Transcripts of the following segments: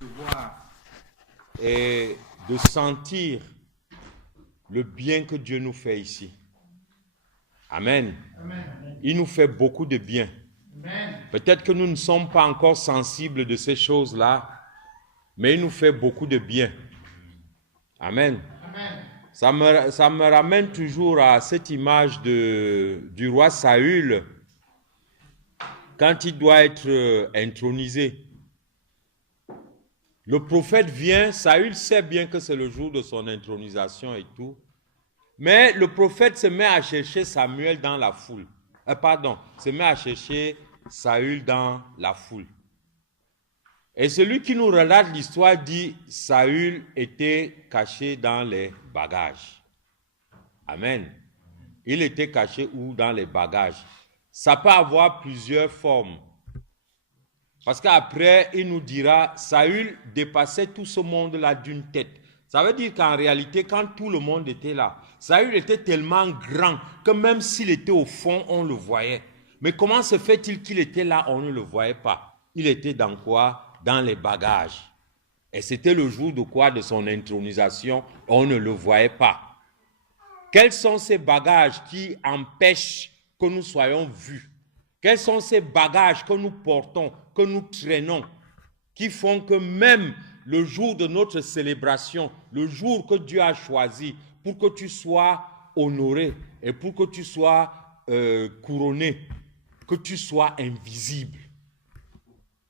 recevoir et de sentir le bien que Dieu nous fait ici. Amen. Amen. Il nous fait beaucoup de bien. Amen. Peut-être que nous ne sommes pas encore sensibles de ces choses-là, mais il nous fait beaucoup de bien. Amen. Amen. Ça me ramène toujours à cette image du roi Saül quand il doit être intronisé. Le prophète vient, Saül sait bien que c'est le jour de son intronisation et tout, mais le prophète se met à chercher Samuel dans la foule. Se met à chercher Saül dans la foule. Et celui qui nous relate l'histoire dit, Saül était caché dans les bagages. Amen. Il était caché où? Dans les bagages. Ça peut avoir plusieurs formes. Parce qu'après, il nous dira, Saül dépassait tout ce monde-là d'une tête. Ça veut dire qu'en réalité, quand tout le monde était là, Saül était tellement grand que même s'il était au fond, on le voyait. Mais comment se fait-il qu'il était là, on ne le voyait pas? Il était dans quoi? Dans les bagages. Et c'était le jour de quoi? De son intronisation, on ne le voyait pas. Quels sont ces bagages qui empêchent que nous soyons vus? Quels sont ces bagages que nous portons, que nous traînons, qui font que même le jour de notre célébration, le jour que Dieu a choisi pour que tu sois honoré et pour que tu sois couronné, que tu sois invisible.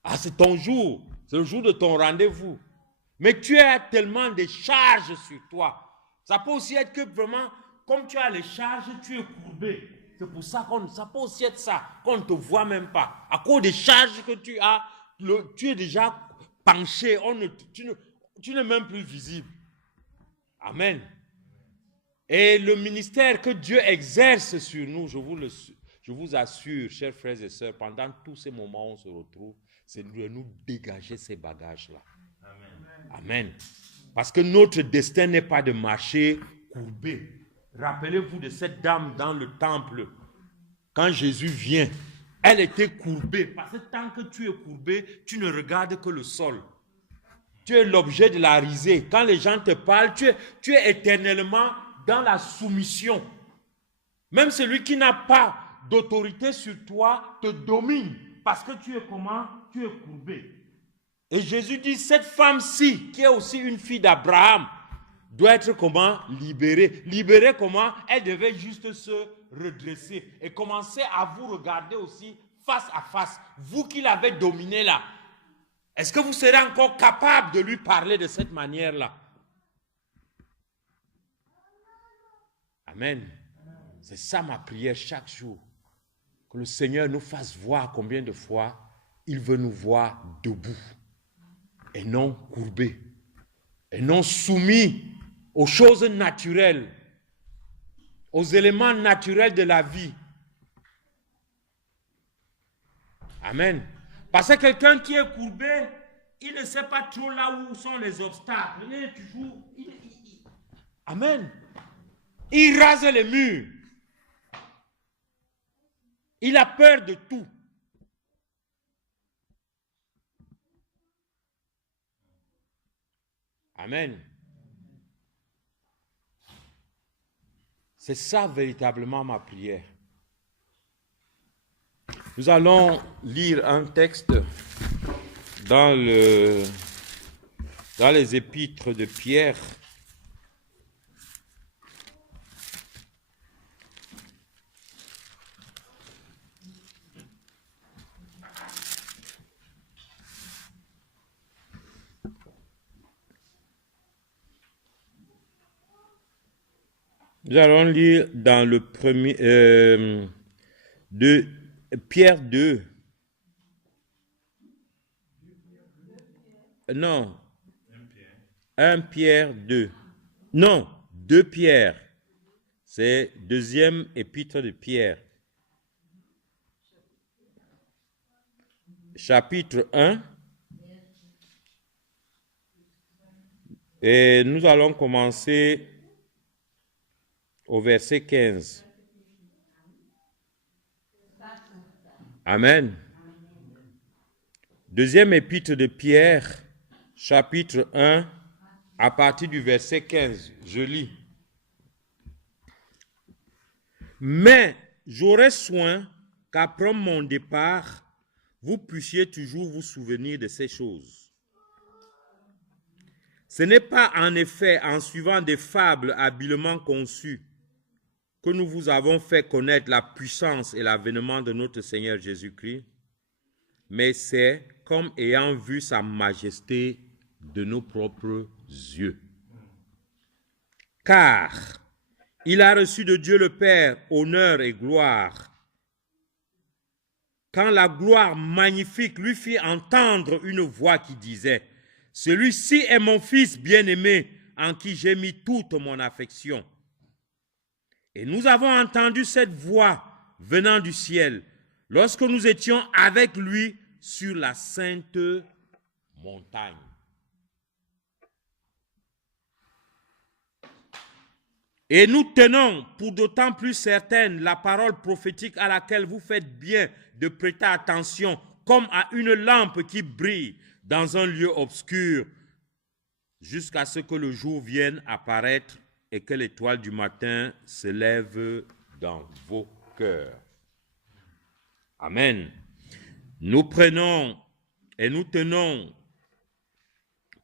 Ah, c'est ton jour, c'est le jour de ton rendez-vous. Mais tu as tellement de charges sur toi. Ça peut aussi être que vraiment, comme tu as les charges, tu es courbé. C'est pour ça ça peut aussi être ça, qu'on ne te voit même pas. À cause des charges que tu as, tu es déjà penché, tu n'es même plus visible. Amen. Et le ministère que Dieu exerce sur nous, je vous assure, chers frères et sœurs, pendant tous ces moments où on se retrouve, c'est de nous dégager ces bagages-là. Amen. Amen. Parce que notre destin n'est pas de marcher courbé. Rappelez-vous de cette dame dans le temple. Quand Jésus vient, elle était courbée. Parce que tant que tu es courbé, tu ne regardes que le sol. Tu es l'objet de la risée. Quand les gens te parlent, tu es éternellement dans la soumission. Même celui qui n'a pas d'autorité sur toi te domine. Parce que tu es comment? Tu es courbé. Et Jésus dit, cette femme-ci, qui est aussi une fille d'Abraham, doit être comment? Libérée. Libérée comment? Elle devait juste se redresser et commencer à vous regarder aussi face à face. Vous qui l'avez dominé là, est-ce que vous serez encore capable de lui parler de cette manière-là? Amen. C'est ça ma prière chaque jour. Que le Seigneur nous fasse voir combien de fois il veut nous voir debout. Et non courbés, et non soumis aux choses naturelles, aux éléments naturels de la vie. Amen. Parce que quelqu'un qui est courbé, il ne sait pas trop là où sont les obstacles. Il est toujours... Amen. Il rase les murs. Il a peur de tout. Amen. C'est ça véritablement ma prière. Nous allons lire un texte dans les épîtres de Pierre. Nous allons lire dans le premier de Pierre 2. Non. 1 Pierre 2. Non, 2 Pierre. C'est deuxième épître de Pierre. Chapitre 1. Et nous allons commencer au verset 15. Amen. Deuxième épître de Pierre, chapitre 1, à partir du verset 15. Je lis. Mais j'aurai soin qu'après mon départ, vous puissiez toujours vous souvenir de ces choses. Ce n'est pas en effet en suivant des fables habilement conçues que nous vous avons fait connaître la puissance et l'avènement de notre Seigneur Jésus-Christ, mais c'est comme ayant vu sa majesté de nos propres yeux. Car il a reçu de Dieu le Père honneur et gloire, quand la gloire magnifique lui fit entendre une voix qui disait, « Celui-ci est mon Fils bien-aimé, en qui j'ai mis toute mon affection. » Et nous avons entendu cette voix venant du ciel, lorsque nous étions avec lui sur la sainte montagne. Et nous tenons pour d'autant plus certaine la parole prophétique à laquelle vous faites bien de prêter attention, comme à une lampe qui brille dans un lieu obscur, jusqu'à ce que le jour vienne apparaître et que l'étoile du matin se lève dans vos cœurs. Amen. Nous prenons et nous tenons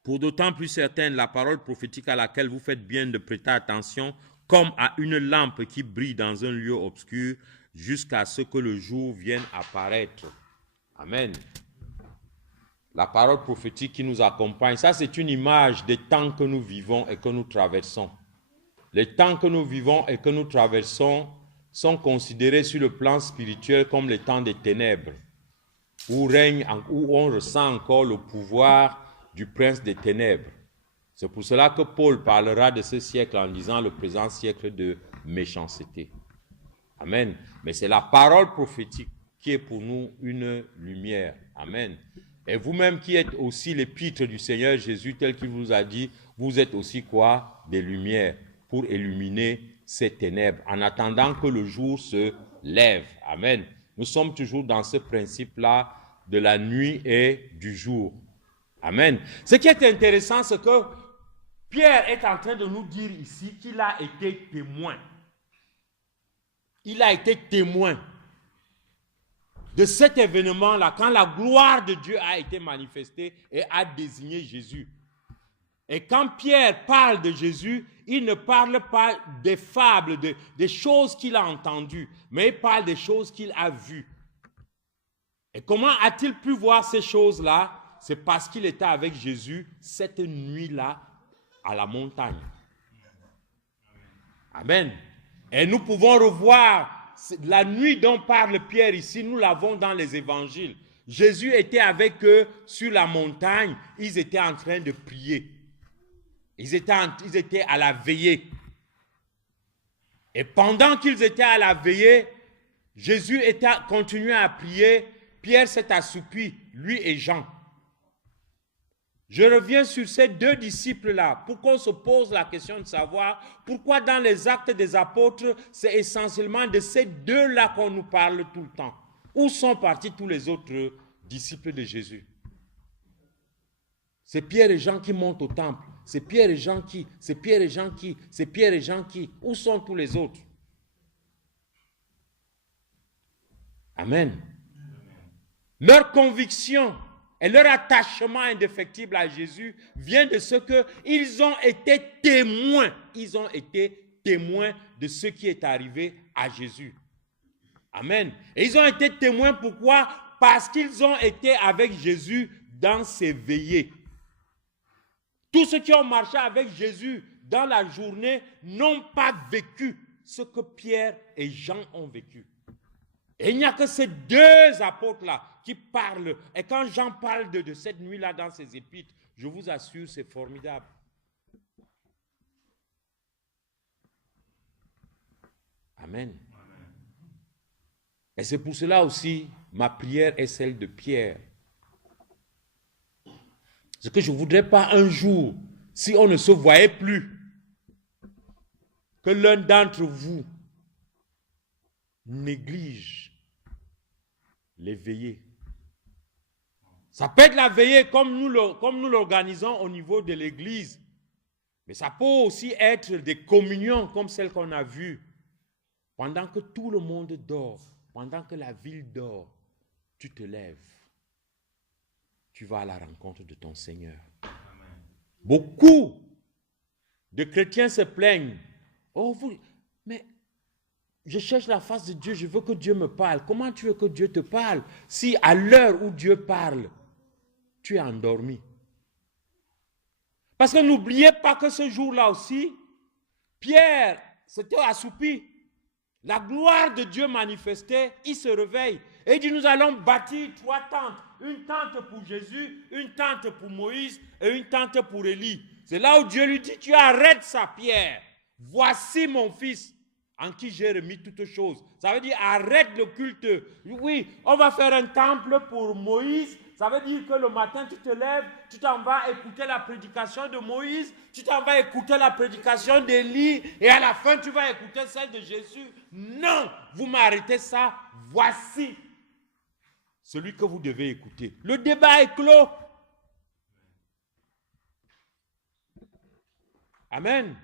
pour d'autant plus certaine la parole prophétique à laquelle vous faites bien de prêter attention, comme à une lampe qui brille dans un lieu obscur, jusqu'à ce que le jour vienne apparaître. Amen. La parole prophétique qui nous accompagne, ça c'est une image des temps que nous vivons et que nous traversons. Les temps que nous vivons et que nous traversons sont considérés sur le plan spirituel comme les temps des ténèbres, où on ressent encore le pouvoir du prince des ténèbres. C'est pour cela que Paul parlera de ce siècle en disant le présent siècle de méchanceté. Amen. Mais c'est la parole prophétique qui est pour nous une lumière. Amen. Et vous-même qui êtes aussi l'épître du Seigneur Jésus, tel qu'il vous a dit, vous êtes aussi quoi? Des lumières pour illuminer ces ténèbres en attendant que le jour se lève. Amen. Nous sommes toujours dans ce principe-là de la nuit et du jour. Amen. Ce qui est intéressant, c'est que Pierre est en train de nous dire ici qu'il a été témoin. Il a été témoin de cet événement-là, quand la gloire de Dieu a été manifestée et a désigné Jésus. Et quand Pierre parle de Jésus, il ne parle pas des fables, des choses qu'il a entendues, mais il parle des choses qu'il a vues. Et comment a-t-il pu voir ces choses-là? C'est parce qu'il était avec Jésus cette nuit-là à la montagne. Amen. Et nous pouvons revoir la nuit dont parle Pierre ici, nous l'avons dans les évangiles. Jésus était avec eux sur la montagne, ils étaient en train de prier. Ils étaient à la veillée. Et pendant qu'ils étaient à la veillée, Jésus continuait à prier, Pierre s'est assoupi, lui et Jean. Je reviens sur ces deux disciples-là pour qu'on se pose la question de savoir pourquoi dans les actes des apôtres, c'est essentiellement de ces deux-là qu'on nous parle tout le temps. Où sont partis tous les autres disciples de Jésus? C'est Pierre et Jean qui montent au temple. C'est Pierre et Jean qui? C'est Pierre et Jean qui? C'est Pierre et Jean qui? Où sont tous les autres? Amen. Leur conviction et leur attachement indéfectible à Jésus vient de ce qu'ils ont été témoins. Ils ont été témoins de ce qui est arrivé à Jésus. Amen. Et ils ont été témoins pourquoi? Parce qu'ils ont été avec Jésus dans ses veillées. Tous ceux qui ont marché avec Jésus dans la journée n'ont pas vécu ce que Pierre et Jean ont vécu. Et il n'y a que ces deux apôtres-là qui parlent. Et quand Jean parle de cette nuit-là dans ses épîtres, je vous assure, c'est formidable. Amen. Et c'est pour cela aussi, ma prière est celle de Pierre. Ce que je ne voudrais pas un jour, si on ne se voyait plus, que l'un d'entre vous néglige les veillées. Ça peut être la veillée comme nous l'organisons au niveau de l'église. Mais ça peut aussi être des communions comme celles qu'on a vues. Pendant que tout le monde dort, pendant que la ville dort, tu te lèves. Tu vas à la rencontre de ton Seigneur. Amen. Beaucoup de chrétiens se plaignent. Oh, mais je cherche la face de Dieu, je veux que Dieu me parle. Comment tu veux que Dieu te parle si à l'heure où Dieu parle, tu es endormi? Parce que n'oubliez pas que ce jour-là aussi, Pierre s'était assoupi. La gloire de Dieu manifestait, il se réveille. Et il dit, nous allons bâtir 3 tentes. Une tente pour Jésus, une tente pour Moïse et une tente pour Élie. C'est là où Dieu lui dit, tu arrêtes ça, Pierre. Voici mon fils en qui j'ai remis toutes choses. Ça veut dire, arrête le culte. Oui, on va faire un temple pour Moïse. Ça veut dire que le matin, tu te lèves, tu t'en vas écouter la prédication de Moïse, tu t'en vas écouter la prédication d'Élie, et à la fin, tu vas écouter celle de Jésus. Non, vous m'arrêtez ça. Voici celui que vous devez écouter. Le débat est clos. Amen.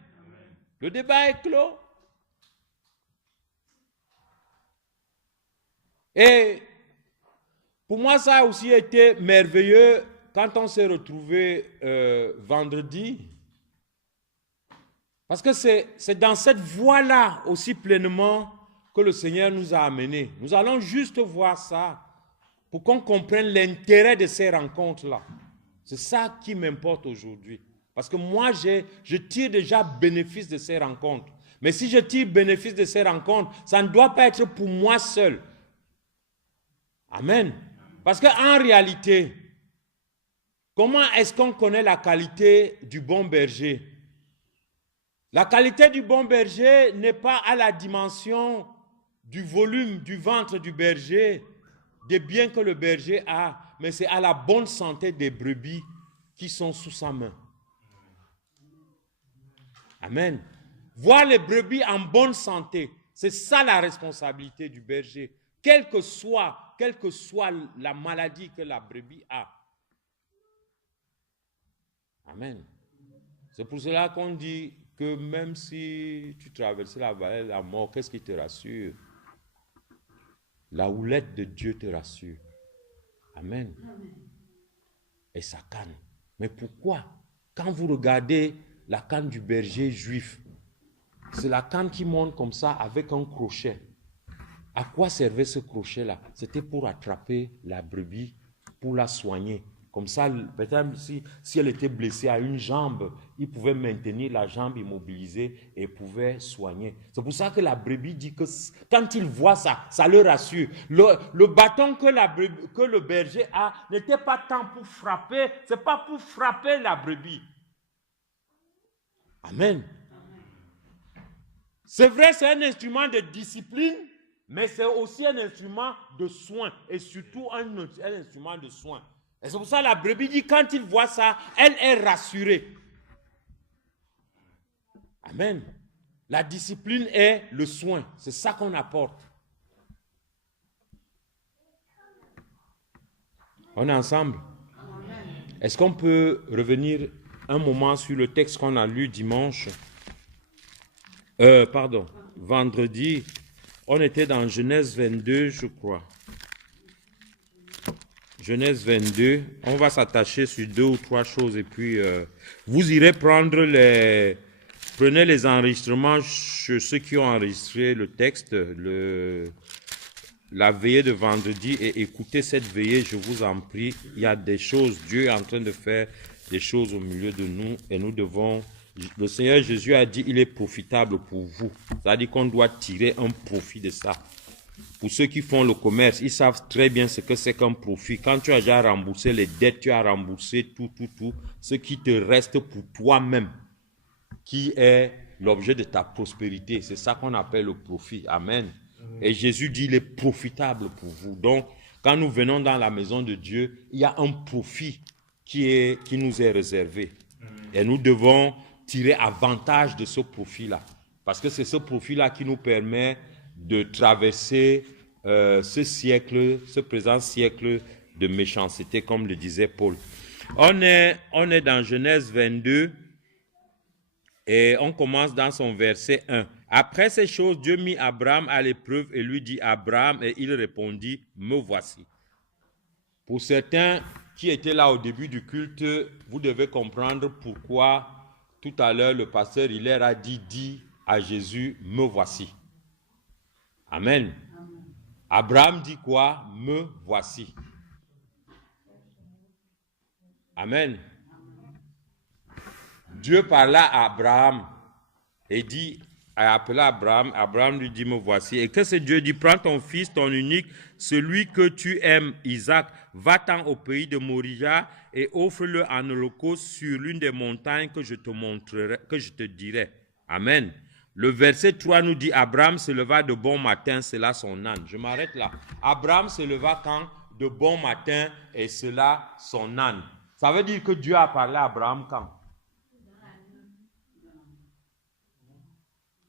Le débat est clos. Et pour moi, ça a aussi été merveilleux quand on s'est retrouvés vendredi. Parce que c'est dans cette voie-là aussi pleinement que le Seigneur nous a amenés. Nous allons juste voir ça pour qu'on comprenne l'intérêt de ces rencontres-là. C'est ça qui m'importe aujourd'hui. Parce que moi, je tire déjà bénéfice de ces rencontres. Mais si je tire bénéfice de ces rencontres, ça ne doit pas être pour moi seul. Amen. Parce qu'en réalité, comment est-ce qu'on connaît la qualité du bon berger? La qualité du bon berger n'est pas à la dimension du volume du ventre du berger, des biens que le berger a, mais c'est à la bonne santé des brebis qui sont sous sa main. Amen. Voir les brebis en bonne santé, c'est ça la responsabilité du berger. Quelle que soit la maladie que la brebis a. Amen. C'est pour cela qu'on dit que même si tu traverses la vallée de la mort, qu'est-ce qui te rassure? La houlette de Dieu te rassure. Amen. Et sa canne. Mais pourquoi? Quand vous regardez la canne du berger juif, c'est la canne qui monte comme ça avec un crochet. À quoi servait ce crochet-là? C'était pour attraper la brebis, pour la soigner. Comme ça, peut-être si elle était blessée à une jambe, il pouvait maintenir la jambe immobilisée et pouvait soigner. C'est pour ça que la brebis dit que quand il voit ça, ça le rassure. Le bâton que le berger a n'était pas tant pour frapper, c'est pas pour frapper la brebis. Amen. C'est vrai, c'est un instrument de discipline, mais c'est aussi un instrument de soin, et surtout un instrument de soin. Et c'est pour ça que la brebis dit, quand il voit ça, elle est rassurée. Amen. La discipline est le soin. C'est ça qu'on apporte. On est ensemble? Est-ce qu'on peut revenir un moment sur le texte qu'on a lu dimanche? Vendredi. On était dans Genèse 22, je crois. Genèse 22, on va s'attacher sur 2 ou 3 choses et puis vous irez prenez les enregistrements chez ceux qui ont enregistré le texte, la veillée de vendredi et écoutez cette veillée, je vous en prie. Il y a des choses, Dieu est en train de faire des choses au milieu de nous et nous devons, le Seigneur Jésus a dit, il est profitable pour vous. C'est-à-dire qu'on doit tirer un profit de ça. Pour ceux qui font le commerce, ils savent très bien ce que c'est qu'un profit. Quand tu as déjà remboursé les dettes, tu as remboursé tout, ce qui te reste pour toi-même, qui est l'objet de ta prospérité. C'est ça qu'on appelle le profit. Amen. Et Jésus dit, il est profitable pour vous. Donc, quand nous venons dans la maison de Dieu, il y a un profit qui nous est réservé. Et nous devons tirer avantage de ce profit-là. Parce que c'est ce profit-là qui nous permet de traverser ce siècle, ce présent siècle de méchanceté, comme le disait Paul. On est dans Genèse 22 et on commence dans son verset 1. Après ces choses, Dieu mit Abraham à l'épreuve et lui dit, Abraham, et il répondit, me voici. Pour certains qui étaient là au début du culte, vous devez comprendre pourquoi tout à l'heure le pasteur Hilaire a dit à Jésus, me voici. Amen. Abraham dit quoi? Me voici. Amen. Dieu parla à Abraham et a appelé Abraham. Abraham lui dit, me voici. Et que ce Dieu dit, prends ton fils, ton unique, celui que tu aimes, Isaac, va-t'en au pays de Moria et offre-le en holocauste sur l'une des montagnes que je te montrerai, que je te dirai. Amen. Le verset 3 nous dit, Abraham se leva de bon matin, cela son âne. Je m'arrête là. Abraham se leva quand? De bon matin, et cela son âne. Ça veut dire que Dieu a parlé à Abraham quand?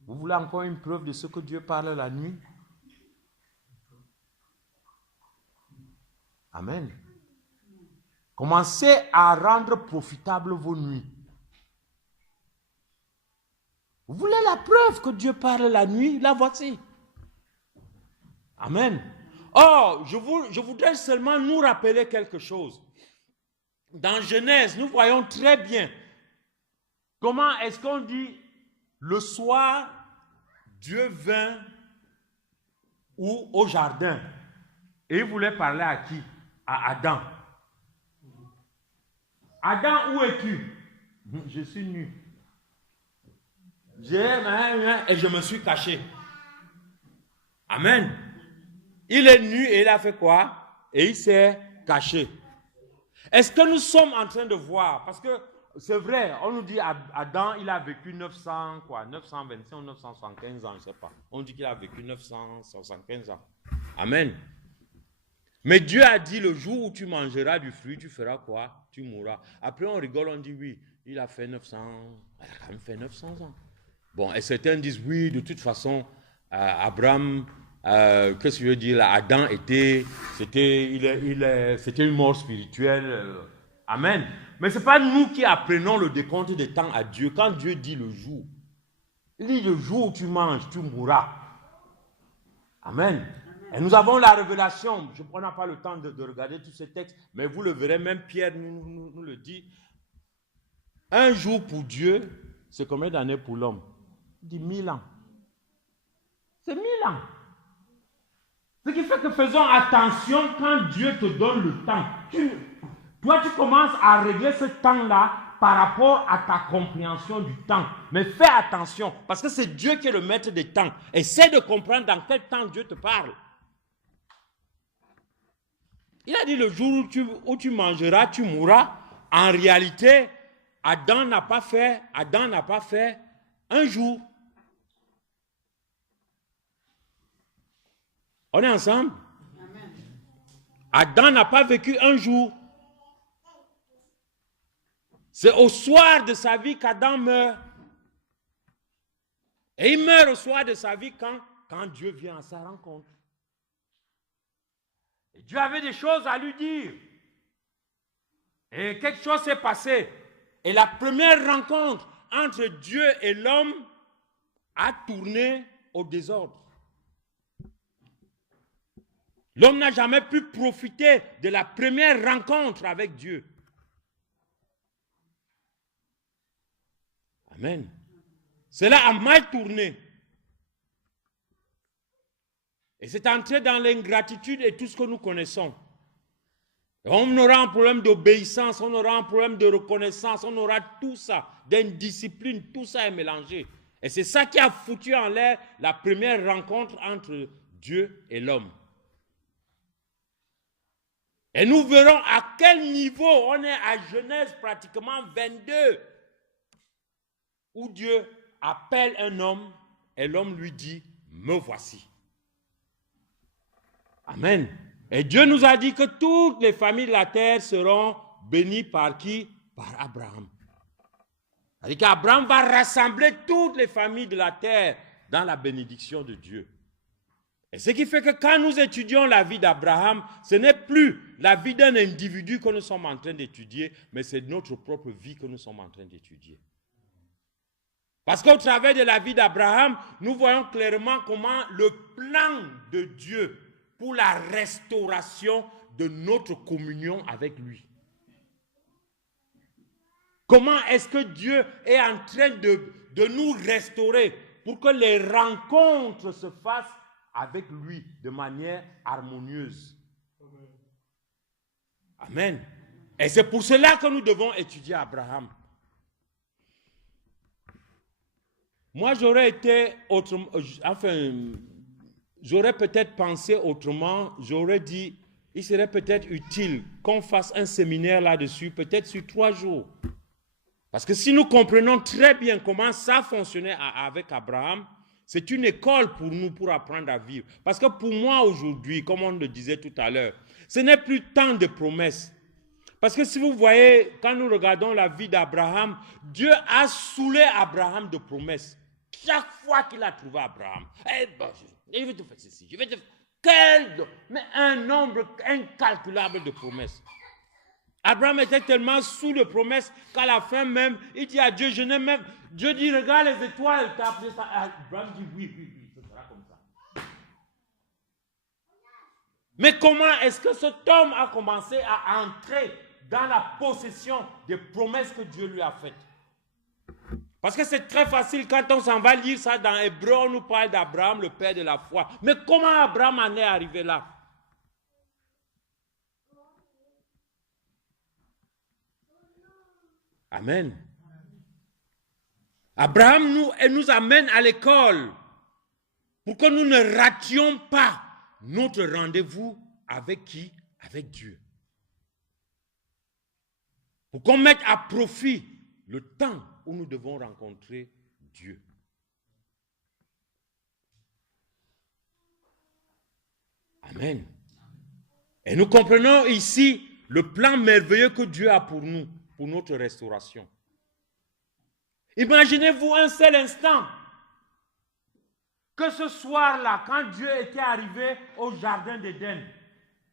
Vous voulez encore une preuve de ce que Dieu parle la nuit? Amen. Commencez à rendre profitables vos nuits. Vous voulez la preuve que Dieu parle la nuit? La voici. Amen. Oh, je voudrais seulement nous rappeler quelque chose. Dans Genèse, nous voyons très bien comment est-ce qu'on dit le soir, Dieu vint au jardin et il voulait parler à qui? À Adam. Adam, où es-tu? Je suis nu. Et je me suis caché. Amen. Il est nu et il a fait quoi? Et il s'est caché. Est-ce que nous sommes en train de voir? Parce que c'est vrai, on nous dit Adam, il a vécu 925 ou 975 ans, je ne sais pas. On dit qu'il a vécu 975 ans. Amen. Mais Dieu a dit, le jour où tu mangeras du fruit, tu feras quoi? Tu mourras. Après, on rigole, on dit, oui, il a fait 900, il a quand même fait 900 ans. Bon, et certains disent, oui, de toute façon, Abraham, qu'est-ce que je veux dire là? Adam c'était une mort spirituelle. Amen. Mais ce n'est pas nous qui apprenons le décompte des temps à Dieu. Quand Dieu dit le jour, il dit le jour où tu manges, tu mourras. Amen. Et nous avons la révélation. On n'a pas le temps de regarder tous ces textes, mais vous le verrez, même Pierre nous le dit. Un jour pour Dieu, c'est combien d'années pour l'homme? Il dit 1000 ans. C'est 1000 ans. Ce qui fait que faisons attention quand Dieu te donne le temps. Toi, tu commences à régler ce temps-là par rapport à ta compréhension du temps. Mais fais attention, parce que c'est Dieu qui est le maître des temps. Essaie de comprendre dans quel temps Dieu te parle. Il a dit le jour où tu mangeras, tu mourras. En réalité, Adam n'a pas fait un jour. On est ensemble? Amen. Adam n'a pas vécu un jour. C'est au soir de sa vie qu'Adam meurt. Et il meurt au soir de sa vie quand Dieu vient à sa rencontre. Et Dieu avait des choses à lui dire. Et quelque chose s'est passé. Et la première rencontre entre Dieu et l'homme a tourné au désordre. L'homme n'a jamais pu profiter de la première rencontre avec Dieu. Amen. Cela a mal tourné. Et c'est entré dans l'ingratitude et tout ce que nous connaissons. On aura un problème d'obéissance, on aura un problème de reconnaissance, on aura tout ça, d'indiscipline, tout ça est mélangé. Et c'est ça qui a foutu en l'air la première rencontre entre Dieu et l'homme. Et nous verrons à quel niveau on est à Genèse pratiquement 22, où Dieu appelle un homme et l'homme lui dit, me voici. Amen. Et Dieu nous a dit que toutes les familles de la terre seront bénies par qui? Par Abraham. C'est-à-dire qu'Abraham va rassembler toutes les familles de la terre dans la bénédiction de Dieu. Et ce qui fait que quand nous étudions la vie d'Abraham, ce n'est plus la vie d'un individu que nous sommes en train d'étudier, mais c'est notre propre vie que nous sommes en train d'étudier. Parce qu'au travers de la vie d'Abraham, nous voyons clairement comment le plan de Dieu pour la restauration de notre communion avec lui. Comment est-ce que Dieu est en train de nous restaurer pour que les rencontres se fassent avec lui de manière harmonieuse. Amen. Et c'est pour cela que nous devons étudier Abraham. Moi, j'aurais été autrement, j'aurais peut-être pensé autrement, j'aurais dit, il serait peut-être utile qu'on fasse un séminaire là-dessus, peut-être sur 3 jours. Parce que si nous comprenons très bien comment ça fonctionnait avec Abraham, c'est une école pour nous pour apprendre à vivre. Parce que pour moi aujourd'hui, comme on le disait tout à l'heure, ce n'est plus tant de promesses. Parce que si vous voyez, quand nous regardons la vie d'Abraham, Dieu a saoulé Abraham de promesses. Chaque fois qu'il a trouvé Abraham, je vais te faire ceci, je vais te faire... Mais un nombre incalculable de promesses. Abraham était tellement sous de promesses qu'à la fin même, il dit à Dieu, je n'ai même... Dieu dit, regarde les étoiles, tu as appelé ça. Abraham dit, oui, ce sera comme ça. Mais comment est-ce que cet homme a commencé à entrer dans la possession des promesses que Dieu lui a faites? Parce que c'est très facile, quand on s'en va lire ça dans Hébreu, on nous parle d'Abraham, le père de la foi. Mais comment Abraham en est arrivé là? Amen. Abraham nous amène à l'école pour que nous ne rations pas notre rendez-vous avec qui? Avec Dieu. Pour qu'on mette à profit le temps où nous devons rencontrer Dieu. Amen. Et nous comprenons ici le plan merveilleux que Dieu a pour nous, pour notre restauration. Imaginez-vous un seul instant que ce soir-là, quand Dieu était arrivé au jardin d'Éden,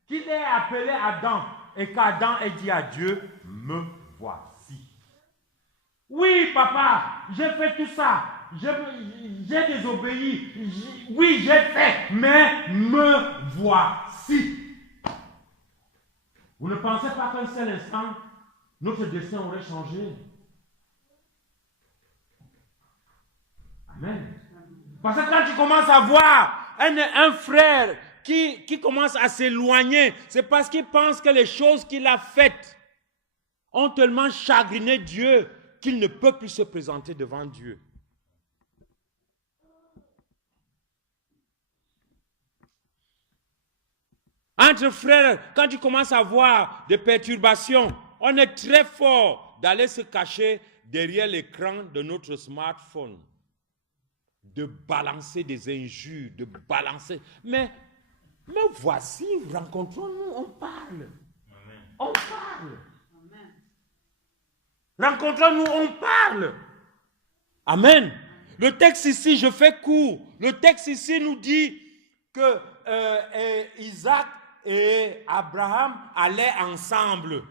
qu'il ait appelé Adam et qu'Adam ait dit à Dieu, me voici. Oui, papa, j'ai fait tout ça, j'ai désobéi, oui, j'ai fait, mais me voici. Vous ne pensez pas qu'un seul instant, notre destin aurait changé? Amen. Parce que quand tu commences à voir un frère qui commence à s'éloigner, c'est parce qu'il pense que les choses qu'il a faites ont tellement chagriné Dieu qu'il ne peut plus se présenter devant Dieu. Entre frères, quand tu commences à voir des perturbations, on est très fort d'aller se cacher derrière l'écran de notre smartphone, de balancer des injures, de balancer. Mais voici, rencontrons-nous, on parle. Amen. On parle. Amen. Rencontrons-nous, on parle. Amen. Le texte ici, je fais court. Le texte ici nous dit que Isaac et Abraham allaient ensemble.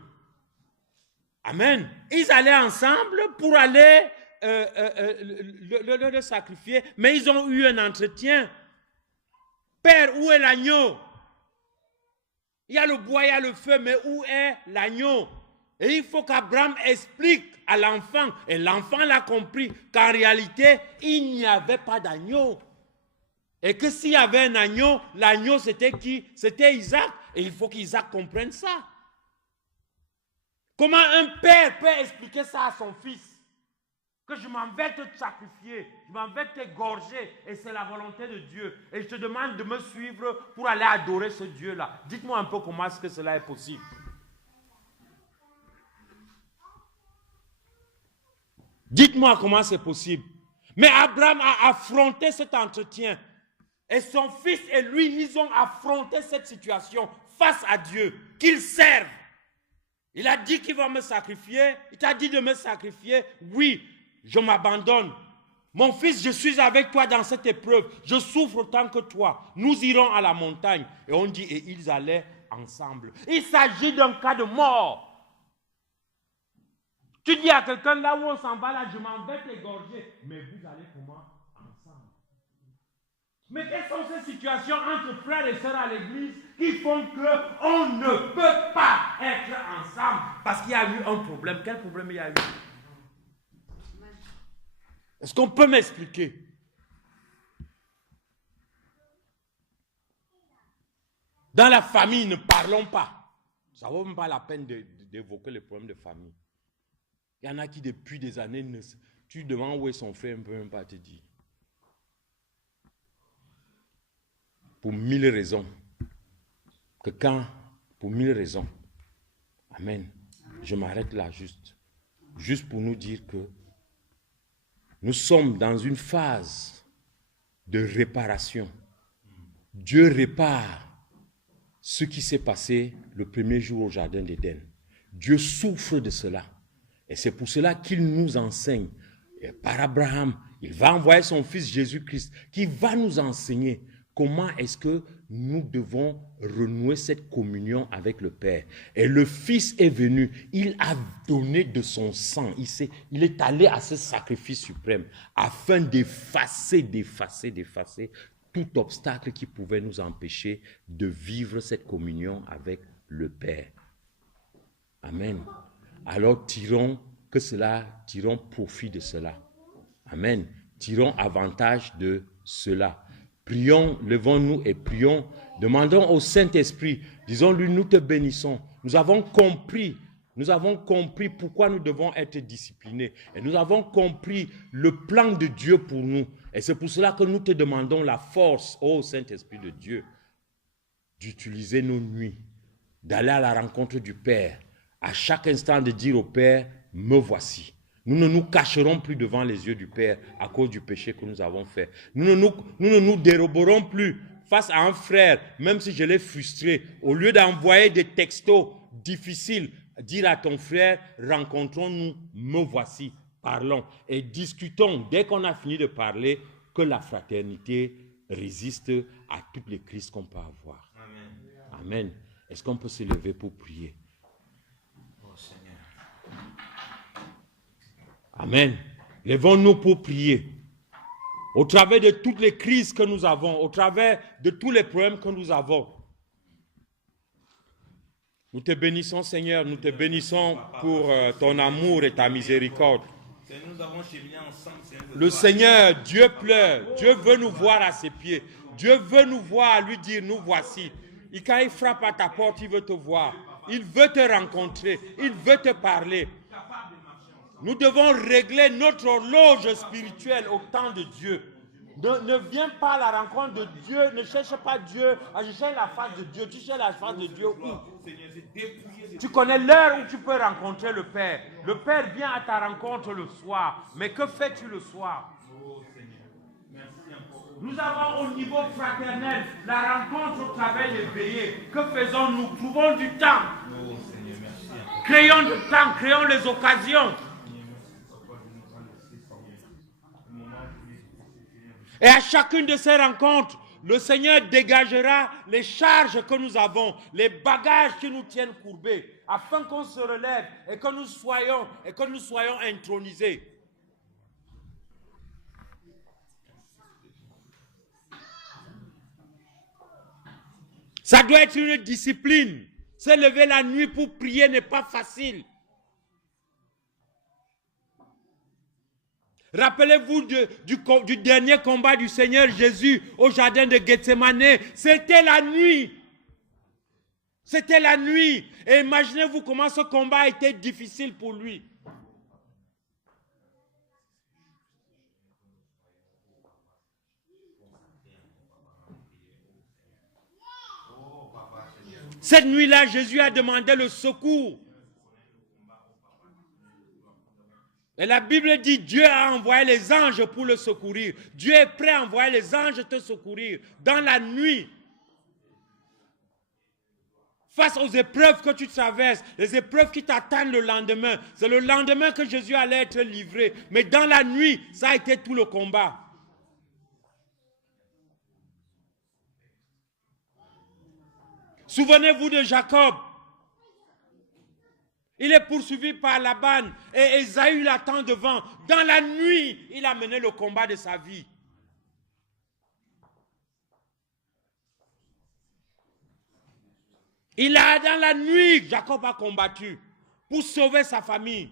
Amen. Ils allaient ensemble pour aller le sacrifier, mais ils ont eu un entretien. Père, où est l'agneau? Il y a le bois, il y a le feu, mais où est l'agneau? Et il faut qu'Abraham explique à l'enfant, et l'enfant l'a compris, qu'en réalité, il n'y avait pas d'agneau. Et que s'il y avait un agneau, l'agneau c'était qui? C'était Isaac. Et il faut qu'Isaac comprenne ça. Comment un père peut expliquer ça à son fils? Que je m'en vais te sacrifier, je m'en vais t'égorger, et c'est la volonté de Dieu. Et je te demande de me suivre pour aller adorer ce Dieu-là. Dites-moi un peu comment est-ce que cela est possible. Dites-moi comment c'est possible. Mais Abraham a affronté cet entretien. Et son fils et lui, ils ont affronté cette situation face à Dieu, qu'ils servent. Il a dit qu'il va me sacrifier. Il t'a dit de me sacrifier. Oui, je m'abandonne. Mon fils, je suis avec toi dans cette épreuve. Je souffre autant que toi. Nous irons à la montagne. Et on dit, et ils allaient ensemble. Il s'agit d'un cas de mort. Tu dis à quelqu'un, là où on s'en va, là, je m'en vais t'égorger. Mais vous allez comment? Ensemble. Mais quelles sont ces situations entre frères et sœurs à l'église qui font qu'on ne peut pas être ensemble parce qu'il y a eu un problème? Quel problème il y a eu? Est-ce qu'on peut m'expliquer? Dans la famille, ne parlons pas. Ça ne vaut même pas la peine d'évoquer les problèmes de famille. Il y en a qui, depuis des années, tu demandes où est son frère, on ne peut même pas te dire. Pour 1000 raisons. Pour 1000 raisons. Amen. Je m'arrête là juste. Juste pour nous dire que nous sommes dans une phase de réparation. Dieu répare ce qui s'est passé le premier jour au Jardin d'Éden. Dieu souffre de cela. Et c'est pour cela qu'il nous enseigne. Et par Abraham, il va envoyer son fils Jésus-Christ qui va nous enseigner comment est-ce que nous devons renouer cette communion avec le Père. Et le Fils est venu, il a donné de son sang, il est allé à ce sacrifice suprême afin d'effacer tout obstacle qui pouvait nous empêcher de vivre cette communion avec le Père. Amen. Alors tirons profit de cela. Amen. Tirons avantage de cela. Prions, levons-nous et prions. Demandons au Saint-Esprit, disons-lui, nous te bénissons. Nous avons compris pourquoi nous devons être disciplinés. Et nous avons compris le plan de Dieu pour nous. Et c'est pour cela que nous te demandons la force, ô Saint-Esprit de Dieu, d'utiliser nos nuits, d'aller à la rencontre du Père, à chaque instant de dire au Père, me voici. Nous ne nous cacherons plus devant les yeux du Père à cause du péché que nous avons fait. Nous ne nous déroberons plus face à un frère, même si je l'ai frustré. Au lieu d'envoyer des textos difficiles, dire à ton frère, rencontrons-nous, me voici, parlons. Et discutons, dès qu'on a fini de parler, que la fraternité résiste à toutes les crises qu'on peut avoir. Amen. Amen. Est-ce qu'on peut se lever pour prier? Amen. Levons-nous pour prier. Au travers de toutes les crises que nous avons, au travers de tous les problèmes que nous avons. Nous te bénissons, Seigneur. Nous te bénissons pour ton amour et ta miséricorde. Le Seigneur, Dieu pleure. Dieu veut nous voir à ses pieds. Dieu veut nous voir, lui dire, nous voici. Et quand il frappe à ta porte, il veut te voir. Il veut te rencontrer. Il veut te parler. Nous devons régler notre horloge spirituelle au temps de Dieu. Ne viens pas à la rencontre de Dieu, ne cherche pas Dieu, à chercher la face de Dieu. Tu cherches la face de Dieu où? Tu connais l'heure où tu peux rencontrer le Père. Le Père vient à ta rencontre le soir. Mais que fais-tu le soir? Nous avons au niveau fraternel la rencontre au travers des veillées. Que faisons-nous? Trouvons du temps. Créons du temps, créons les occasions. Et à chacune de ces rencontres, le Seigneur dégagera les charges que nous avons, les bagages qui nous tiennent courbés, afin qu'on se relève et que nous soyons intronisés. Ça doit être une discipline. Se lever la nuit pour prier n'est pas facile. Rappelez-vous du dernier combat du Seigneur Jésus au jardin de Gethsémane. C'était la nuit. C'était la nuit. Et imaginez-vous comment ce combat a été difficile pour lui. Cette nuit-là, Jésus a demandé le secours. Et la Bible dit, Dieu a envoyé les anges pour le secourir. Dieu est prêt à envoyer les anges te secourir dans la nuit. face aux épreuves que tu traverses, les épreuves qui t'attendent le lendemain. C'est le lendemain que Jésus allait être livré. Mais dans la nuit, ça a été tout le combat. Souvenez-vous de Jacob. Il est poursuivi par Laban et Ésaü l'attend devant. Dans la nuit, il a mené le combat de sa vie. Dans la nuit, Jacob a combattu pour sauver sa famille.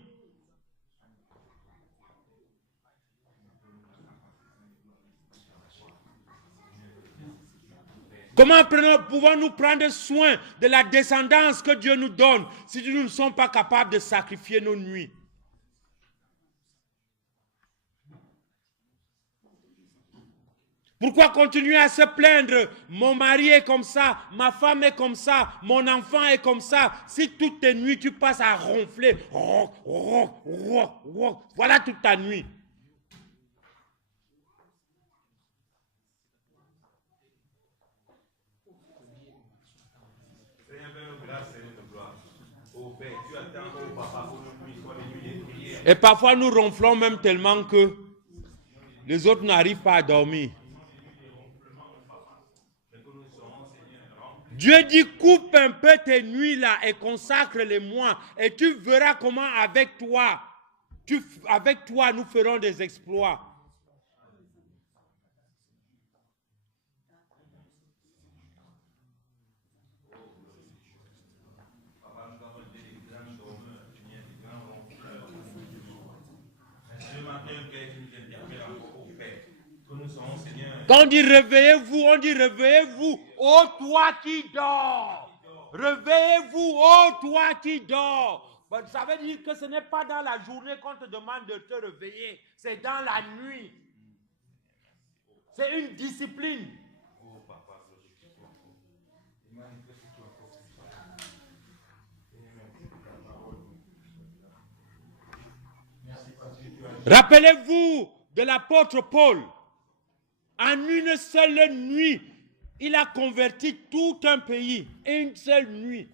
Comment pouvons-nous prendre soin de la descendance que Dieu nous donne si nous ne sommes pas capables de sacrifier nos nuits? Pourquoi continuer à se plaindre? Mon mari est comme ça, ma femme est comme ça, mon enfant est comme ça. Si toutes tes nuits tu passes à ronfler, voilà toute ta nuit. Et parfois nous ronflons même tellement que les autres n'arrivent pas à dormir. Dieu dit, coupe un peu tes nuits là et consacre-les moi. Et tu verras comment avec toi, nous ferons des exploits. Quand on dit réveillez-vous, on dit réveillez-vous, ô toi qui dors. Réveillez-vous, ô toi qui dors. Bon, ça veut dire que ce n'est pas dans la journée qu'on te demande de te réveiller, c'est dans la nuit. C'est une discipline. Rappelez-vous de l'apôtre Paul. En une seule nuit, il a converti tout un pays. Une seule nuit.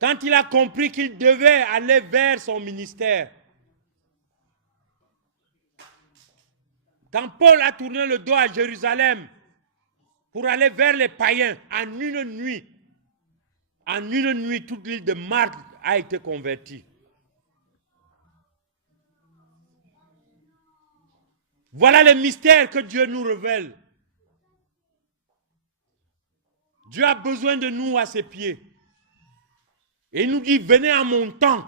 Quand il a compris qu'il devait aller vers son ministère. Quand Paul a tourné le dos à Jérusalem pour aller vers les païens, en une nuit, toute l'île de Marc a été convertie. Voilà les mystères que Dieu nous révèle. Dieu a besoin de nous à ses pieds. Et il nous dit, venez en mon temps.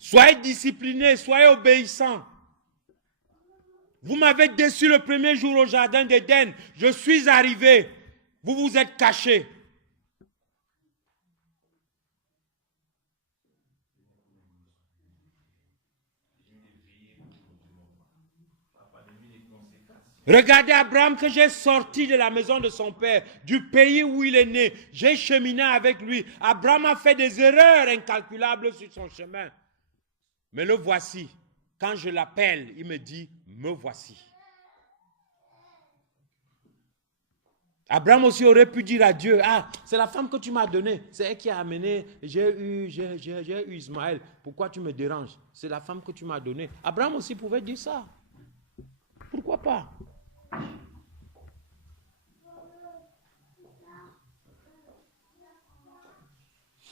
Soyez disciplinés, soyez obéissants. Vous m'avez déçu le premier jour au jardin d'Éden. Je suis arrivé. Vous vous êtes cachés. Regardez Abraham que j'ai sorti de la maison de son père, du pays où il est né. J'ai cheminé avec lui. Abraham a fait des erreurs incalculables sur son chemin. Mais le voici. Quand je l'appelle, il me dit, me voici. Abraham aussi aurait pu dire à Dieu, ah, c'est la femme que tu m'as donnée. C'est elle qui a amené, j'ai eu Ismaël. Pourquoi tu me déranges? C'est la femme que tu m'as donnée. Abraham aussi pouvait dire ça. Pourquoi pas?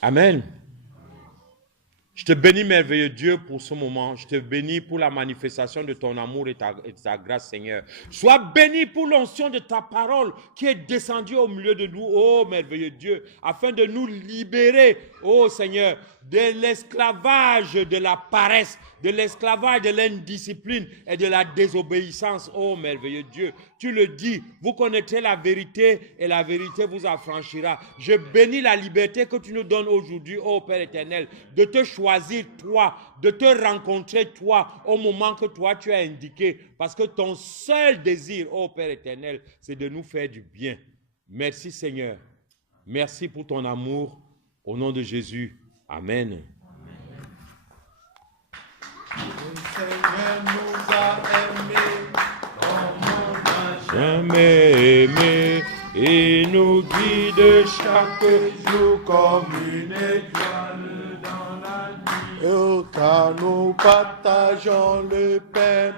Amen. Je te bénis, merveilleux Dieu, pour ce moment. Je te bénis pour la manifestation de ton amour et ta grâce, Seigneur. Sois béni pour l'onction de ta parole qui est descendue au milieu de nous, oh merveilleux Dieu, afin de nous libérer, oh Seigneur, de l'esclavage de la paresse, de l'esclavage de l'indiscipline et de la désobéissance, oh merveilleux Dieu. Tu le dis, vous connaîtrez la vérité et la vérité vous affranchira. Je bénis la liberté que tu nous donnes aujourd'hui, oh Père éternel, de te choisir toi, de te rencontrer toi au moment que toi tu as indiqué, parce que ton seul désir, oh Père éternel, c'est de nous faire du bien. Merci Seigneur. Merci pour ton amour. Au nom de Jésus. Amen. a aimés comme on n'a jamais aimé, et nous guide chaque jour comme une étoile dans la nuit. Oh, car nous partageons le pain,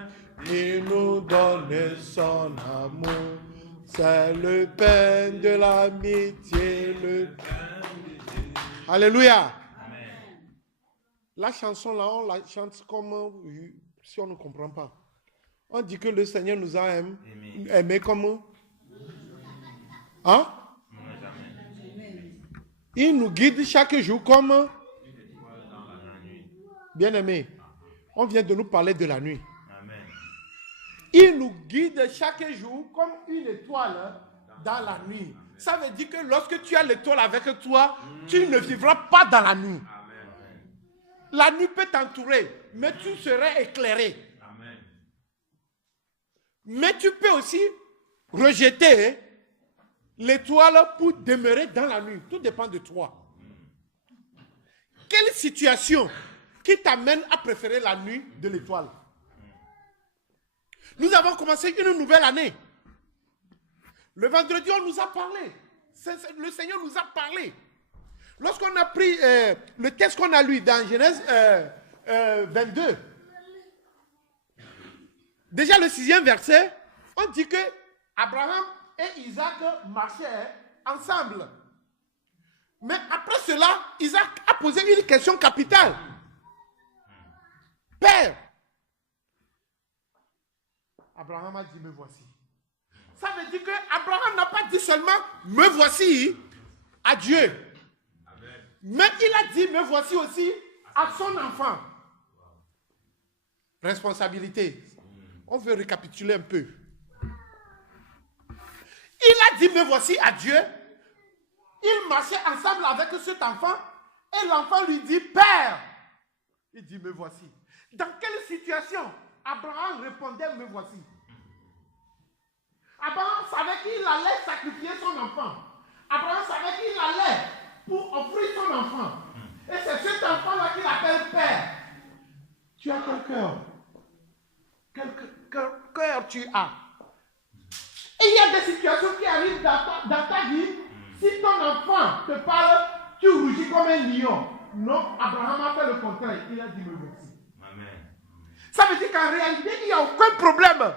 il nous donne son amour. C'est le pain de l'amitié, le pain de Dieu. Alléluia. Amen. La chanson là, on la chante comme si on ne comprend pas. On dit que le Seigneur nous a aimés comme... Hein? Il nous guide chaque jour comme... Bien-aimé, on vient de nous parler de la nuit. Amen. Il nous guide chaque jour comme une étoile dans la nuit. Ça veut dire que lorsque tu as l'étoile avec toi, tu ne vivras pas dans la nuit. Amen. La nuit peut t'entourer, mais tu serais éclairé. Amen. Mais tu peux aussi rejeter l'étoile pour demeurer dans la nuit. Tout dépend de toi. Quelle situation qui t'amène à préférer la nuit de l'étoile? Nous avons commencé une nouvelle année. Le vendredi, on nous a parlé. Le Seigneur nous a parlé. Lorsqu'on a pris le texte qu'on a lu dans Genèse 22, déjà le 6e verset, on dit que Abraham et Isaac marchaient ensemble. Mais après cela, Isaac a posé une question capitale. Père, Abraham a dit, me voici. Ça veut dire que Abraham n'a pas dit seulement, me voici à Dieu. Mais il a dit, me voici aussi à son enfant. Responsabilité. On veut récapituler un peu. Il a dit, me voici à Dieu. Il marchait ensemble avec cet enfant. Et l'enfant lui dit, Père. Il dit, me voici. Dans quelle situation Abraham répondait, me voici? Abraham savait qu'il allait sacrifier son enfant. Abraham savait qu'il allait pour offrir son enfant. Et c'est cet enfant-là qu'il appelle Père. Tu as quel cœur? Quel cœur tu as? Et il y a des situations qui arrivent dans ta vie. Si ton enfant te parle, tu rougis comme un lion. Non, Abraham a fait le contraire. Il a dit, me voici. Amen. Ça veut dire qu'en réalité, il n'y a aucun problème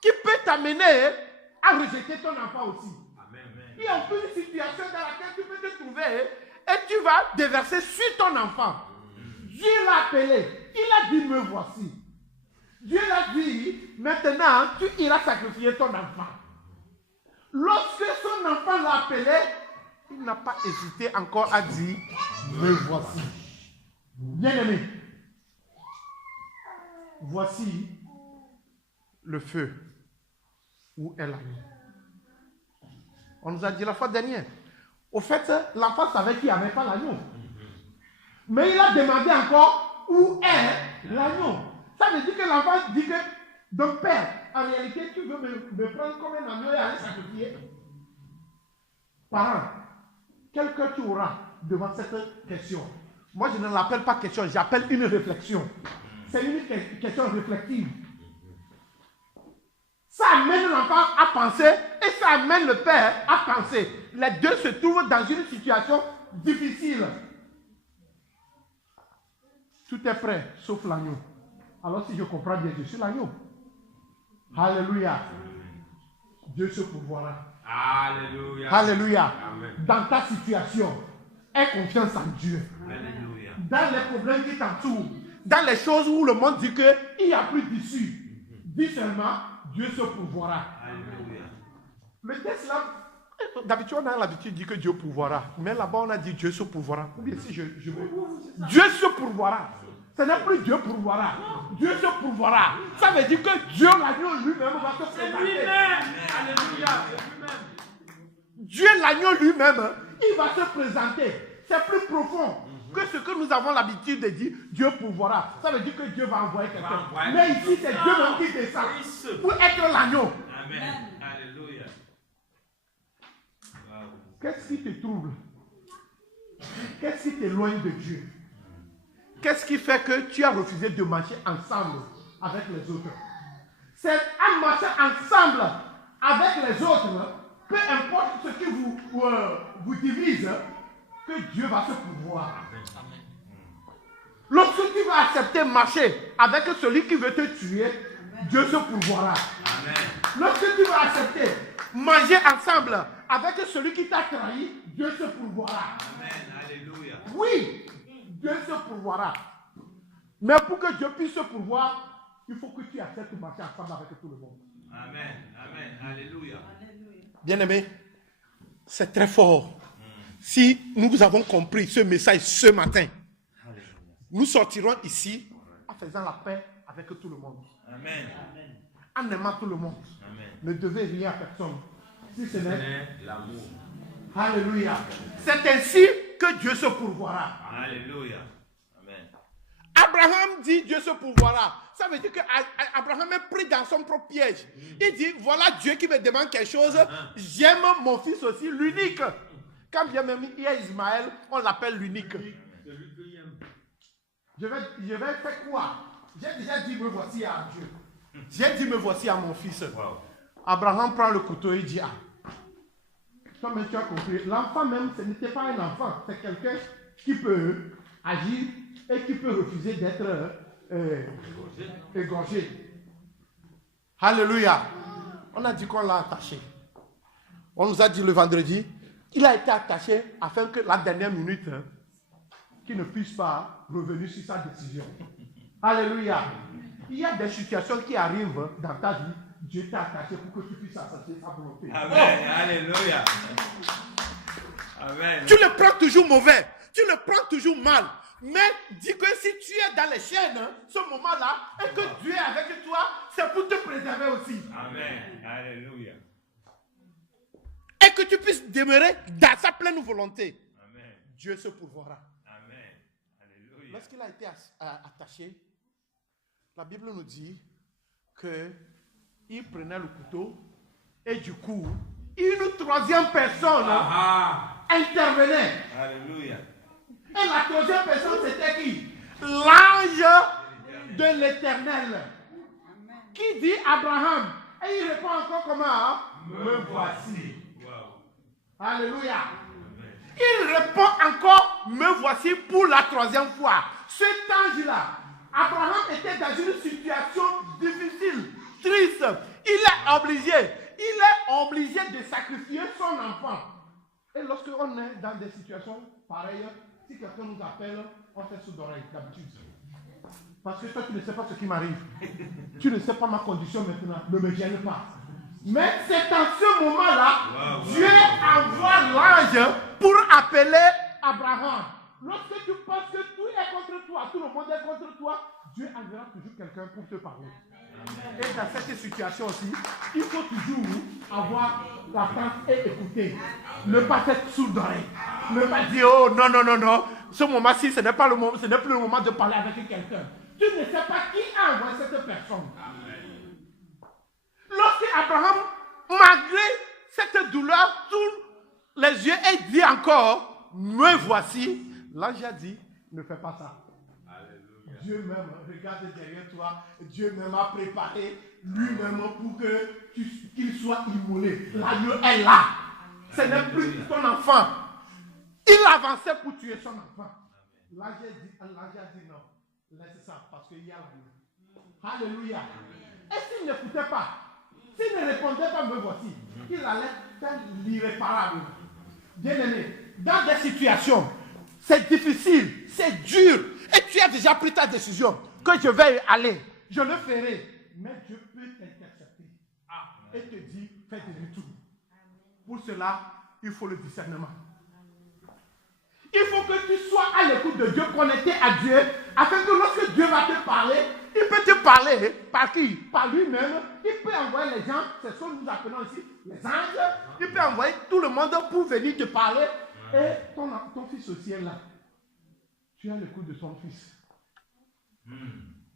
qui peut t'amener à rejeter ton enfant aussi. Amen. Il n'y a aucune situation dans laquelle tu peux te trouver et tu vas déverser sur ton enfant. Dieu l'a appelé. Il a dit, me voici. Dieu l'a dit, maintenant, tu iras sacrifier ton enfant. Lorsque son enfant l'a appelé, il n'a pas hésité encore à dire, me voici. Bien-aimé, voici le feu. Où est l'agneau? On nous a dit la fois dernière. Au fait, l'enfant savait qu'il n'y avait pas l'agneau. Mais il a demandé encore, où est l'agneau? Ça veut dire que l'enfant dit que, donc père, en réalité, tu veux me prendre comme un agneau et aller sacrifier? Parent, quel cœur tu auras devant cette question? Moi, je ne l'appelle pas question, j'appelle une réflexion. C'est une question réflexive. Ça amène l'enfant à penser et ça amène le père à penser. Les deux se trouvent dans une situation difficile. Tout est prêt, sauf l'agneau. Alors si je comprends bien, je suis l'agneau. Alléluia. Dieu se pourvoira. Alléluia. Alléluia. Amen. Dans ta situation, aie confiance en Dieu. Alléluia. Dans les problèmes qui t'entourent, dans les choses où le monde dit qu'il n'y a plus d'issue, dis seulement, Dieu se pourvoira. Alléluia. Le texte là, d'habitude on a l'habitude de dire que Dieu pourvoira. Mais là-bas on a dit Dieu se pourvoira. Ou bien si je veux. Dieu se pourvoira. Ce n'est plus Dieu pourvoira. Dieu se pourvoira. Ça veut dire que Dieu l'agneau lui-même va se présenter. Alléluia. Dieu l'agneau lui-même, il va se présenter. C'est plus profond que ce que nous avons l'habitude de dire, Dieu pourvoira. Ça veut dire que Dieu va envoyer quelqu'un. Mais ici, c'est Dieu même qui descend pour être l'agneau. Amen. Alléluia. Qu'est-ce qui te trouble? Qu'est-ce qui t'éloigne de Dieu? Qu'est-ce qui fait que tu as refusé de marcher ensemble avec les autres. C'est en marchant ensemble avec les autres, peu importe ce qui vous divise, que Dieu va se pourvoir. Lorsque tu vas accepter marcher avec celui qui veut te tuer, Dieu se pourvoira. Lorsque tu vas accepter manger ensemble avec celui qui t'a trahi, Dieu se pourvoira. Alléluia. Oui, Dieu se pourvoira. Mais pour que Dieu puisse se pourvoir, il faut que tu acceptes de marcher ensemble avec tout le monde. Amen. Alléluia. Bien-aimés, c'est très fort. Si nous avons compris ce message ce matin, nous sortirons ici en faisant la paix avec tout le monde. Amen. En aimant tout le monde. Amen. Ne devez rien à personne. Si ce n'est l'amour. Alléluia. C'est ainsi que Dieu se pourvoira. Alléluia. Amen. Abraham dit Dieu se pourvoira. Ça veut dire qu'Abraham est pris dans son propre piège. Il dit, voilà Dieu qui me demande quelque chose. J'aime mon fils aussi, l'unique. Quand bien même il y a Ismaël, on l'appelle l'unique. Je vais faire quoi? J'ai déjà dit, me voici à Dieu. J'ai dit, me voici à mon fils. Wow. Abraham prend le couteau et dit, toi-même tu as compris. L'enfant même, ce n'était pas un enfant. C'est quelqu'un qui peut agir et qui peut refuser d'être égorgé. Alléluia. On a dit qu'on l'a attaché. On nous a dit le vendredi, il a été attaché afin que la dernière minute, qu'il ne puisse pas revenir sur sa décision. Alléluia. Il y a des situations qui arrivent dans ta vie. Dieu t'a attaché pour que tu puisses accepter sa volonté. Amen. Alléluia. Amen. Tu le prends toujours mauvais. Tu le prends toujours mal. Mais dis que si tu es dans les chaînes, ce moment-là, et que Dieu est avec toi, c'est pour te préserver aussi. Amen. Alléluia. Et que tu puisses demeurer dans sa pleine volonté. Amen. Dieu se pourvoira. Amen. Alléluia. Lorsqu'il a été attaché, la Bible nous dit qu'il prenait le couteau et du coup, une troisième personne intervenait. Alléluia. Et la troisième personne, c'était qui? L'ange de l'Éternel. Qui dit Abraham. Et il répond encore comment? Me voici. Wow. Alléluia. Il répond encore, me voici pour la troisième fois. Cet ange-là, Abraham était dans une situation difficile, triste. Il est obligé de sacrifier son enfant. Et lorsqu'on est dans des situations pareilles, si quelqu'un nous appelle, on fait sous d'oreille d'habitude. Parce que toi, tu ne sais pas ce qui m'arrive. Tu ne sais pas ma condition maintenant. Ne me gêne pas. Mais c'est en ce moment-là, Dieu envoie l'ange pour appeler Abraham. Lorsque tu penses que tout est contre toi, tout le monde est contre toi, Dieu enverra toujours quelqu'un pour te parler. Et dans cette situation aussi, il faut toujours avoir l'attente et écouter. Ne pas être sourd d'oreille. Ne pas dire, oh non, non, non, non. Ce moment-ci, ce n'est pas le moment, ce n'est plus le moment de parler avec quelqu'un. Tu ne sais pas qui a envoyé cette personne. Lorsque Abraham, malgré cette douleur, tous les yeux et dit encore, me voici, l'ange a dit, ne fais pas ça. Alléluia. Dieu même regarde derrière toi, Dieu même a préparé lui-même pour qu'il soit immolé. L'agneau est là. Ce n'est plus ton enfant. Il avançait pour tuer son enfant. L'ange a dit non, laisse ça parce qu'il y a l'agneau. Alléluia. Et s'il n'écoutait pas, s'il ne répondait pas, me voici, il allait faire l'irréparable. Bien aimé, dans des situations, c'est difficile, c'est dur, et tu as déjà pris ta décision, que je vais aller, je le ferai. Mais Dieu peut t'intercepter et te dire, fais demi-tour. Pour cela, il faut le discernement. Il faut que tu sois à l'écoute de Dieu, connecté à Dieu, afin que lorsque Dieu va te parler, il peut te parler par qui? Par lui-même. Il peut envoyer les gens, c'est ce que nous appelons ici les anges. Il peut envoyer tout le monde pour venir te parler. Et ton fils aussi est là. Tu es à l'écoute de son fils.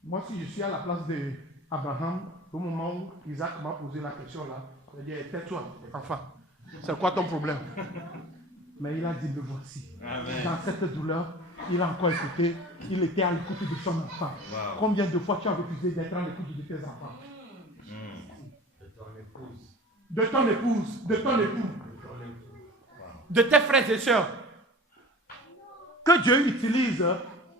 Moi, si je suis à la place d'Abraham, au moment où Isaac m'a posé la question là, je vais dire, tais-toi, enfant. C'est quoi ton problème? Mais il a dit, le voici. Amen. Dans cette douleur, il a encore écouté. Il était à l'écoute de son enfant. Wow. Combien de fois tu as refusé d'être à l'écoute de tes enfants? De ton épouse. De ton épouse, de ton époux, de tes frères et sœurs. Que Dieu utilise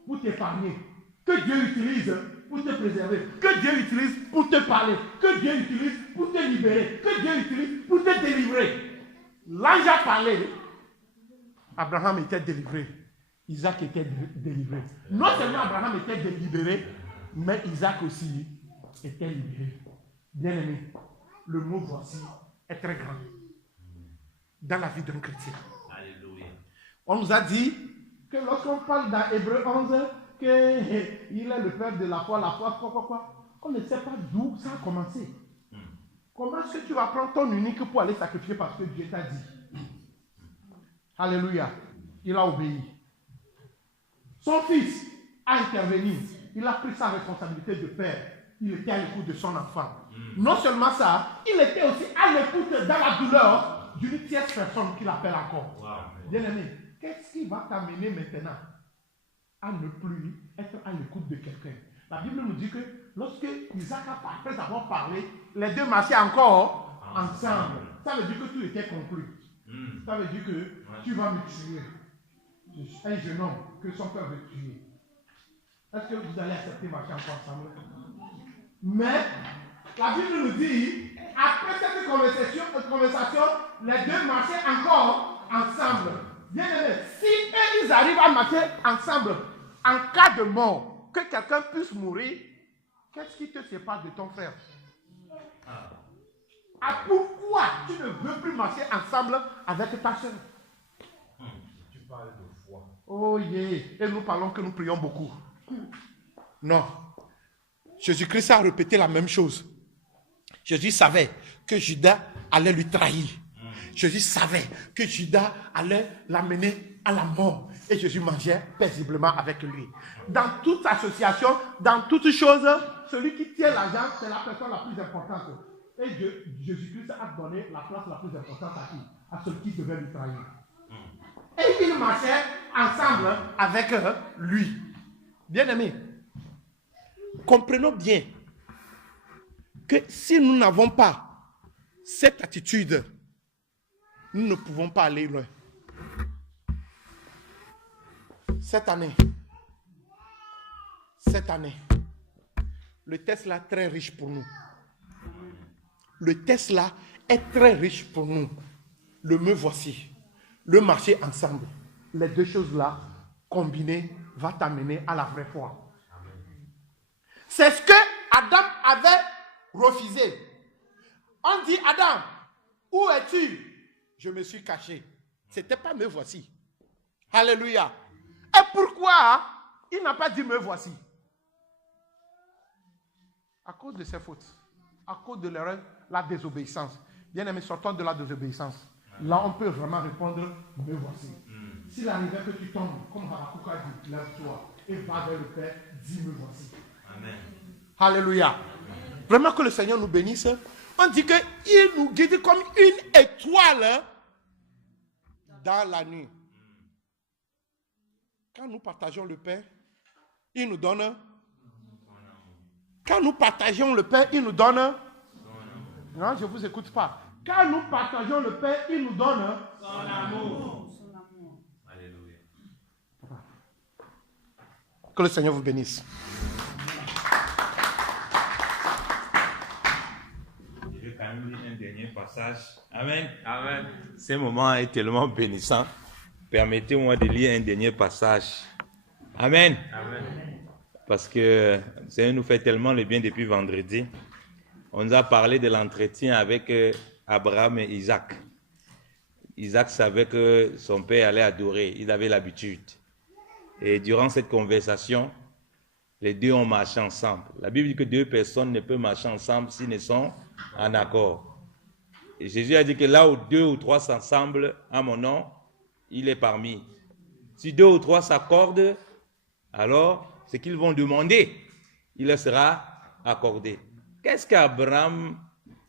pour t'épargner. Que Dieu utilise pour te préserver. Que Dieu utilise pour te parler. Que Dieu utilise pour te libérer. Que Dieu utilise pour te délivrer. L'ange a parlé. Abraham était délivré. Isaac était délivré. Non seulement Abraham était délivré, mais Isaac aussi était libéré. Bien aimé, le mot voici est très grand dans la vie d'un chrétien. Alléluia. On nous a dit que lorsqu'on parle dans Hébreu 11, qu'il est le père de la foi, quoi, on ne sait pas d'où ça a commencé. Comment est-ce que tu vas prendre ton unique pour aller sacrifier parce que Dieu t'a dit? Alléluia. Il a obéi. Son fils a intervenu. Il a pris sa responsabilité de père. Il était à l'écoute de son enfant. Non seulement ça, il était aussi à l'écoute dans la douleur d'une tierce personne qu'il appelle encore. Wow. Bien aimé, qu'est-ce qui va t'amener maintenant à ne plus être à l'écoute de quelqu'un? La Bible nous dit que lorsque Isaac, après avoir parlé, les deux marchaient encore ensemble. Ça veut dire que tout était conclu. Ça veut dire que tu vas me tuer. Un jeune homme que son père veut tuer. Est-ce que vous allez accepter marcher encore ensemble? Mais la Bible nous dit, après cette conversation, les deux marchaient encore ensemble. Bien aimé, si eux, ils arrivent à marcher ensemble, en cas de mort, que quelqu'un puisse mourir, qu'est-ce qui te sépare de ton frère? Ah, pourquoi tu ne veux plus marcher ensemble avec ta soeur? Tu parles de foi. Oh yeah. Et nous parlons que nous prions beaucoup. Non. Jésus-Christ a répété la même chose. Jésus savait que Judas allait lui trahir. Jésus savait que Judas allait l'amener à la mort. Et Jésus mangeait paisiblement avec lui. Dans toute association, dans toute chose, celui qui tient l'argent, c'est la personne la plus importante. Et Jésus-Christ a donné la place la plus importante à qui? À celui qui devait lui trahir. Et ils marchaient ensemble avec lui. Bien-aimés, comprenons bien que si nous n'avons pas cette attitude, nous ne pouvons pas aller loin. Cette année, le test là est très riche pour nous. Le test là est très riche pour nous. Le me voici. Le marcher ensemble. Les deux choses là, combinées, va t'amener à la vraie foi. C'est ce que Adam avait refusé. On dit, Adam, où es-tu? Je me suis caché. C'était pas me voici. Alléluia. Et pourquoi il n'a pas dit me voici? À cause de ses fautes. À cause de l'erreur, la désobéissance. Bien aimé, sortons de la désobéissance. Là, on peut vraiment répondre, me voici. S'il arrivait que tu tombes, comme Habakkuk a dit, lève-toi et va vers le Père, dis me voici. Amen. Alléluia. Vraiment que le Seigneur nous bénisse. On dit qu'il nous guide comme une étoile dans la nuit. Quand nous partageons le pain, il nous donne. Quand nous partageons le pain, il nous donne. Non, je ne vous écoute pas. Quand nous partageons le pain, il nous donne Son amour. Alléluia. Que le Seigneur vous bénisse. Je vais quand même lire un dernier passage. Amen. Amen. Ce moment est tellement bénissant. Permettez-moi de lire un dernier passage. Amen. Amen. Parce que le Seigneur nous fait tellement le bien depuis vendredi. On nous a parlé de l'entretien avec Abraham et Isaac. Isaac savait que son père allait adorer. Il avait l'habitude. Et durant cette conversation, les deux ont marché ensemble. La Bible dit que deux personnes ne peuvent marcher ensemble s'ils ne sont en accord. Et Jésus a dit que là où deux ou trois s'assemblent à mon nom, il est parmi. Si deux ou trois s'accordent, alors ce qu'ils vont demander, il leur sera accordé. Qu'est-ce qu'Abraham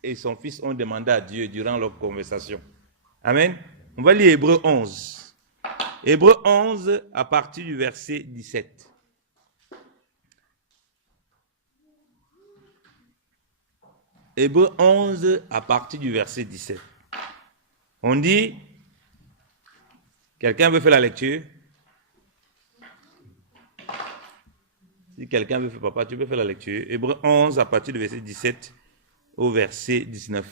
et son fils ont demandé à Dieu durant leur conversation? Amen. On va lire Hébreux 11. Hébreux 11 à partir du verset 17. Hébreux 11 à partir du verset 17. On dit, quelqu'un veut faire la lecture? Si quelqu'un veut faire, papa, tu peux faire la lecture. Hébreux 11 à partir du verset 17 au verset 19.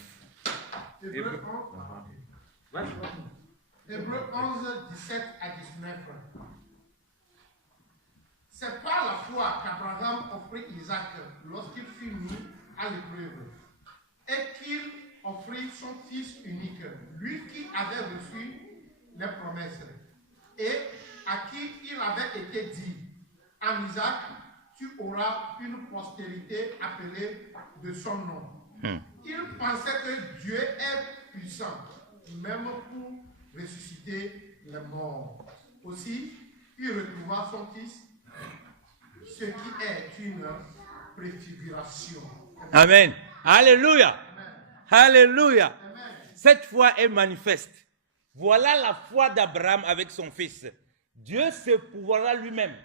Hébreux 11, 17 à 19. C'est par la foi qu'Abraham offrit Isaac lorsqu'il fut mis à l'épreuve et qu'il offrit son fils unique, lui qui avait reçu les promesses et à qui il avait été dit, en Isaac, tu auras une postérité appelée de son nom. Il pensait que Dieu est puissant, même pour ressusciter les morts. Aussi, il retrouva son fils, ce qui est une préfiguration. Amen. Alléluia. Alléluia. Cette foi est manifeste. Voilà la foi d'Abraham avec son fils. Dieu se pouvoira lui-même.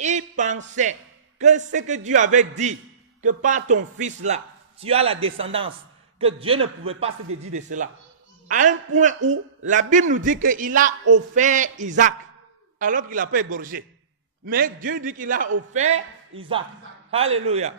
Il pensait que ce que Dieu avait dit, que par ton fils là, tu as la descendance, que Dieu ne pouvait pas se dédier de cela. À un point où la Bible nous dit qu'il a offert Isaac, alors qu'il n'a pas égorgé. Mais Dieu dit qu'il a offert Isaac. Alléluia.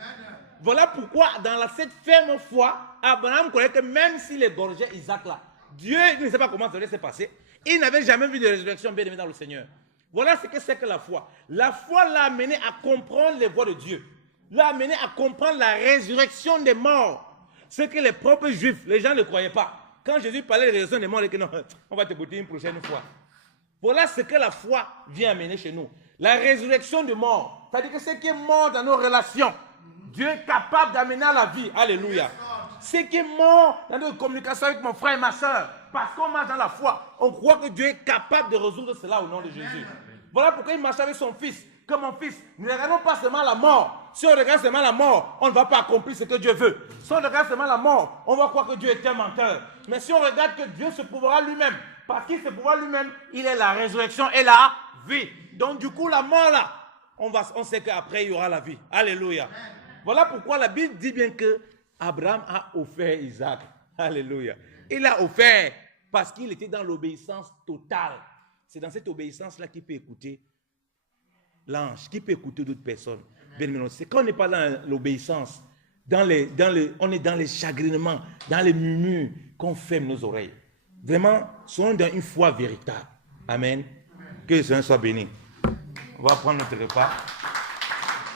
Voilà pourquoi dans cette ferme foi, Abraham croyait que même s'il égorgeait Isaac là, Dieu ne sait pas comment ça allait se passer. Il n'avait jamais vu de résurrection bien aimée dans le Seigneur. Voilà ce que c'est que la foi. La foi l'a amené à comprendre les voies de Dieu. L'a amené à comprendre la résurrection des morts. Ce que les propres juifs, les gens ne croyaient pas. Quand Jésus parlait de la résurrection des morts, il dit non, on va te goûter une prochaine fois. Voilà ce que la foi vient amener chez nous. La résurrection des morts. C'est-à-dire que ce qui est mort dans nos relations, Dieu est capable d'amener à la vie. Alléluia. Ce qui est mort dans notre communication avec mon frère et ma soeur, parce qu'on marche dans la foi, on croit que Dieu est capable de résoudre cela au nom de Jésus. Voilà pourquoi il marche avec son fils. Que mon fils, ne regardons pas seulement la mort. Si on regarde seulement la mort, on ne va pas accomplir ce que Dieu veut. Si on regarde seulement la mort, on va croire que Dieu est un menteur. Mais si on regarde que Dieu se pourvoira lui-même, parce qu'il se pourvoira lui-même, il est la résurrection et la vie. Donc du coup, la mort là, on sait qu'après il y aura la vie. Alléluia. Voilà pourquoi la Bible dit bien que Abraham a offert Isaac. Alléluia. Il a offert parce qu'il était dans l'obéissance totale. C'est dans cette obéissance-là qu'il peut écouter l'ange, qui peut écouter d'autres personnes. C'est quand on n'est pas dans l'obéissance, on est dans les chagrinements, dans les murmures, qu'on ferme nos oreilles. Vraiment, soyons dans une foi véritable. Amen. Que le Seigneur soit béni. On va prendre notre repas.